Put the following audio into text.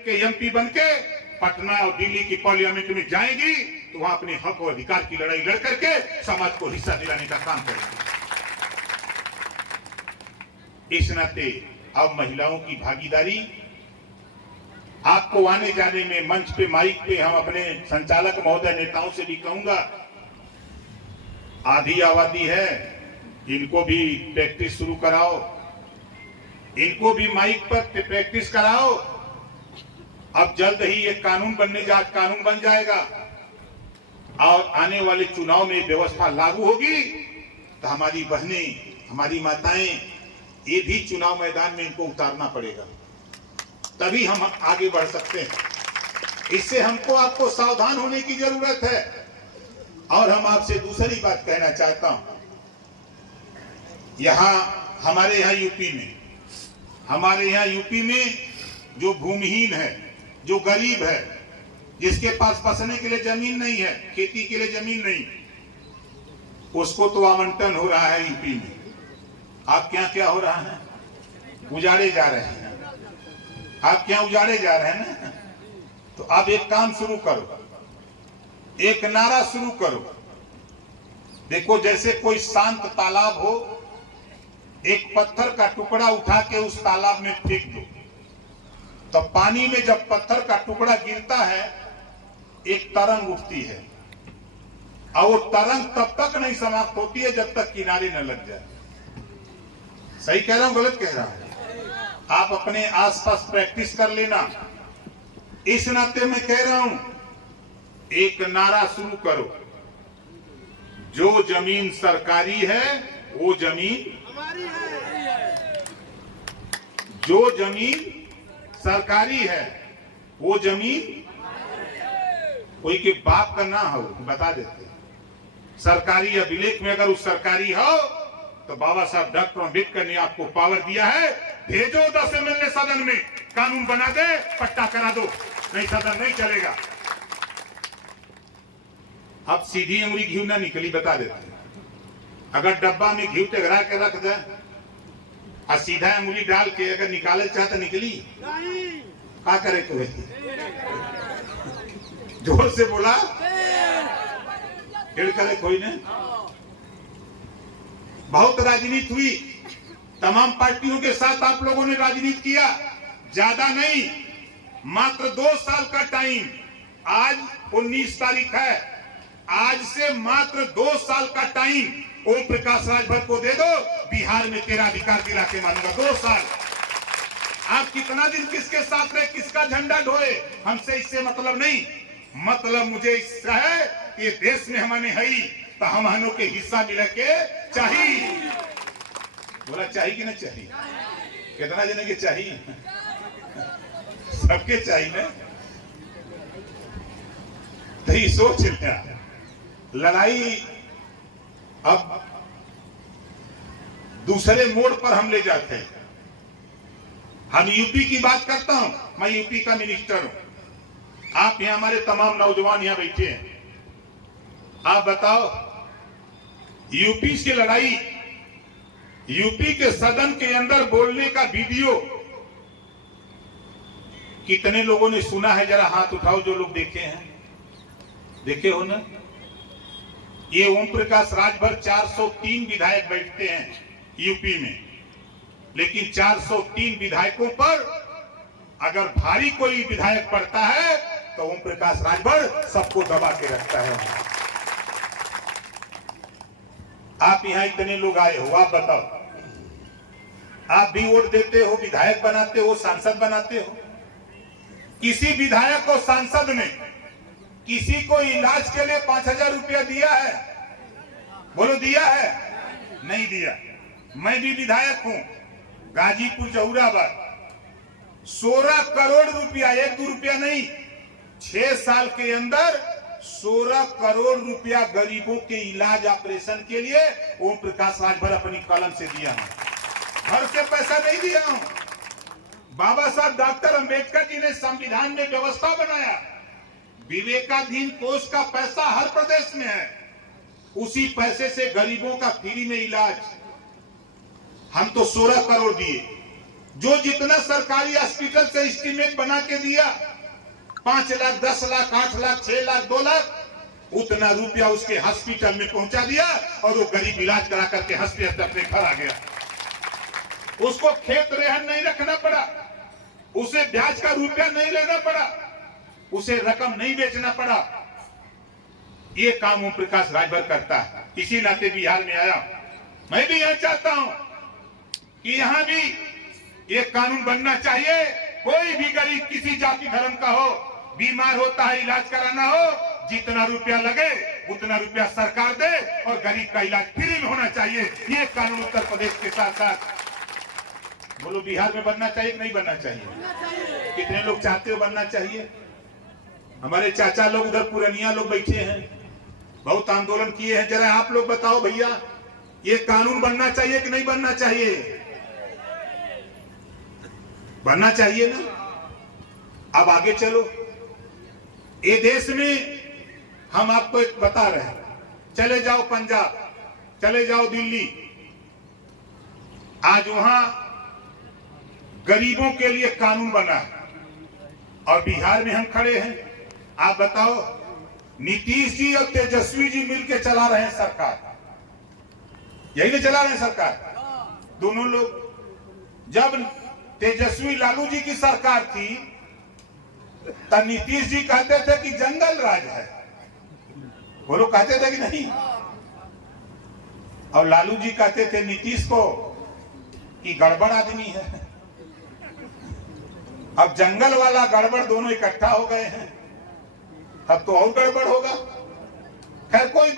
के एमपी बनके पटना और दिल्ली की पार्लियामेंट में जाएंगी तो वहां अपने हक और अधिकार की लड़ाई लड़ करके समाज को हिस्सा दिलाने का काम करेंगे। इस नाते अब महिलाओं की भागीदारी, आपको आने जाने में मंच पे माइक पे हम अपने संचालक महोदय नेताओं से भी कहूंगा, आधी आबादी है, इनको भी प्रैक्टिस शुरू कराओ, इनको भी माइक पर प्रैक्टिस कराओ। अब जल्द ही एक कानून कानून बन जाएगा और आने वाले चुनाव में व्यवस्था लागू होगी तो हमारी बहनें, हमारी माताएं, ये भी चुनाव मैदान में इनको उतारना पड़ेगा, तभी हम आगे बढ़ सकते हैं। इससे हमको आपको सावधान होने की जरूरत है। और हम आपसे दूसरी बात कहना चाहता हूं, हमारे यहाँ यूपी में जो भूमिहीन है, जो गरीब है, जिसके पास बसने के लिए जमीन नहीं है, खेती के लिए जमीन नहीं, उसको तो आवंटन हो रहा है यूपी में। आप क्या हो रहा है, उजाड़े जा रहे हैं। आप क्या उजाड़े जा रहे हैं ना, तो आप एक काम शुरू करो, एक नारा शुरू करो। देखो, जैसे कोई शांत तालाब हो, एक पत्थर का टुकड़ा उठा के उस तालाब में फेंक दो, तो पानी में जब पत्थर का टुकड़ा गिरता है एक तरंग उठती है, और वो तरंग तब तक नहीं समाप्त होती है जब तक किनारे न लग जाए। सही कह रहा हूं, गलत कह रहा हूं? आप अपने आसपास प्रैक्टिस कर लेना। इस नाते मैं कह रहा हूं, एक नारा शुरू करो, जो जमीन सरकारी है वो जमीन हमारी है। जो जमीन सरकारी है वो जमीन कोई के बाप का ना हो, बता देते। सरकारी अभिलेख में अगर उस सरकारी हो तो बाबा साहब डॉक्टर अम्बेडकर ने आपको पावर दिया है, भेजो 10 एमएलए सदन में, कानून बना दे, पट्टा करा दो, नहीं सदन नहीं चलेगा। अब सीधी उंगली घी ना निकली, बता देते। अगर डब्बा में घी टगरा के रख दे और सीधा उंगली डाल के अगर निकाले चाहते निकली, क्या करे कोई? जोर से बोला, फिर करे कोई ने। बहुत राजनीति हुई, तमाम पार्टियों के साथ आप लोगों ने राजनीति किया, ज्यादा नहीं, मात्र 2 साल का टाइम। आज 19 तारीख है, आज से मात्र 2 साल का टाइम ओम प्रकाश राजभर को दे दो, बिहार में तेरा अधिकार दिला के मानूंगा। 2 साल। आप कितना दिन किसके साथ रहे, किसका झंडा ढोए, हमसे इससे मतलब नहीं। मतलब मुझे इससे है कि ये देश में हमारे है तो हम हनों के हिस्सा मिले के चाहिए। बोला चाहिए कि नहीं चाहिए? कितना जने के चाहिए? सबके चाहिए ना। तो ये सोच लिया, लड़ाई अब दूसरे मोड़ पर हम ले जाते हैं। हम यूपी की बात करता हूं, मैं यूपी का मिनिस्टर हूं। आप यहां हमारे तमाम नौजवान यहां बैठे हैं, आप बताओ, यूपी की लड़ाई, यूपी के सदन के अंदर बोलने का वीडियो कितने लोगों ने सुना है? जरा हाथ उठाओ जो लोग देखे हैं। देखे हो ना? ये ओम प्रकाश राजभर 403 विधायक बैठते हैं यूपी में, लेकिन 403 विधायकों पर अगर भारी कोई विधायक पड़ता है तो ओम प्रकाश राजभर सबको दबा के रखता है। आप यहां इतने लोग आए हो, आप बताओ, आप भी वोट देते हो, विधायक बनाते हो, सांसद बनाते हो। किसी विधायक को सांसद ने किसी को इलाज के लिए 5000 रुपया दिया है? बोलो, दिया है? नहीं दिया। मैं भी विधायक हूं, गाजीपुर जहुराबाद, 16 करोड़ रुपया, 1-2 रुपया नहीं, 6 साल के अंदर 16 करोड़ रुपया गरीबों के इलाज ऑपरेशन के लिए ओम प्रकाश राजभर अपनी कलम से दिया है। घर से पैसा नहीं दिया हूं। बाबा साहब डॉक्टर अम्बेडकर जी ने संविधान में व्यवस्था बनाया, विवेकाधीन कोष का पैसा हर प्रदेश में है, उसी पैसे से गरीबों का फ्री में इलाज। हम तो 16 करोड़ दिए, जो जितना सरकारी हॉस्पिटल से एस्टीमेट बना के दिया 5 लाख, 10 लाख, 8 लाख, 6 लाख, 2 लाख, उतना रुपया उसके हॉस्पिटल में पहुंचा दिया और वो गरीब इलाज करा करके हंसते हंसते अपने घर आ गया। उसको खेत रेहन नहीं रखना पड़ा, उसे ब्याज का रुपया नहीं लेना पड़ा, उसे रकम नहीं बेचना पड़ा। ये काम ओम प्रकाश राजभर करता है। इसी नाते बिहार में आया। मैं भी यह चाहता हूं कि यहां भी ये कानून बनना चाहिए। कोई भी गरीब किसी जाति धर्म का हो, बीमार होता है, इलाज कराना हो, जितना रुपया लगे उतना रुपया सरकार दे और गरीब का इलाज फ्री में होना चाहिए। ये कानून उत्तर प्रदेश के साथ साथ बोलो बिहार में बनना चाहिए कि नहीं बनना चाहिए? कितने लोग चाहते हो बनना चाहिए? हमारे चाचा लोग उधर पुरानिया लोग बैठे हैं, बहुत आंदोलन किए हैं। जरा आप लोग बताओ भैया, ये कानून बनना चाहिए कि नहीं बनना चाहिए? बनना चाहिए ना। अब आगे चलो। ये देश में हम आपको एक बता रहे हैं, चले जाओ पंजाब, चले जाओ दिल्ली, आज वहां गरीबों के लिए कानून बना है और बिहार में हम खड़े हैं। आप बताओ, नीतीश जी और तेजस्वी जी मिलकर चला रहे हैं सरकार, यही नहीं चला रहे हैं सरकार दोनों लोग। जब तेजस्वी लालू जी की सरकार थी तब नीतीश जी कहते थे कि जंगल राज है, वो लोग कहते थे कि नहीं, और लालू जी कहते थे नीतीश को कि गड़बड़ आदमी है। अब जंगल वाला गड़बड़ दोनों इकट्ठा हो गए हैं, अब तो और गड़बड़ होगा। खैर कोई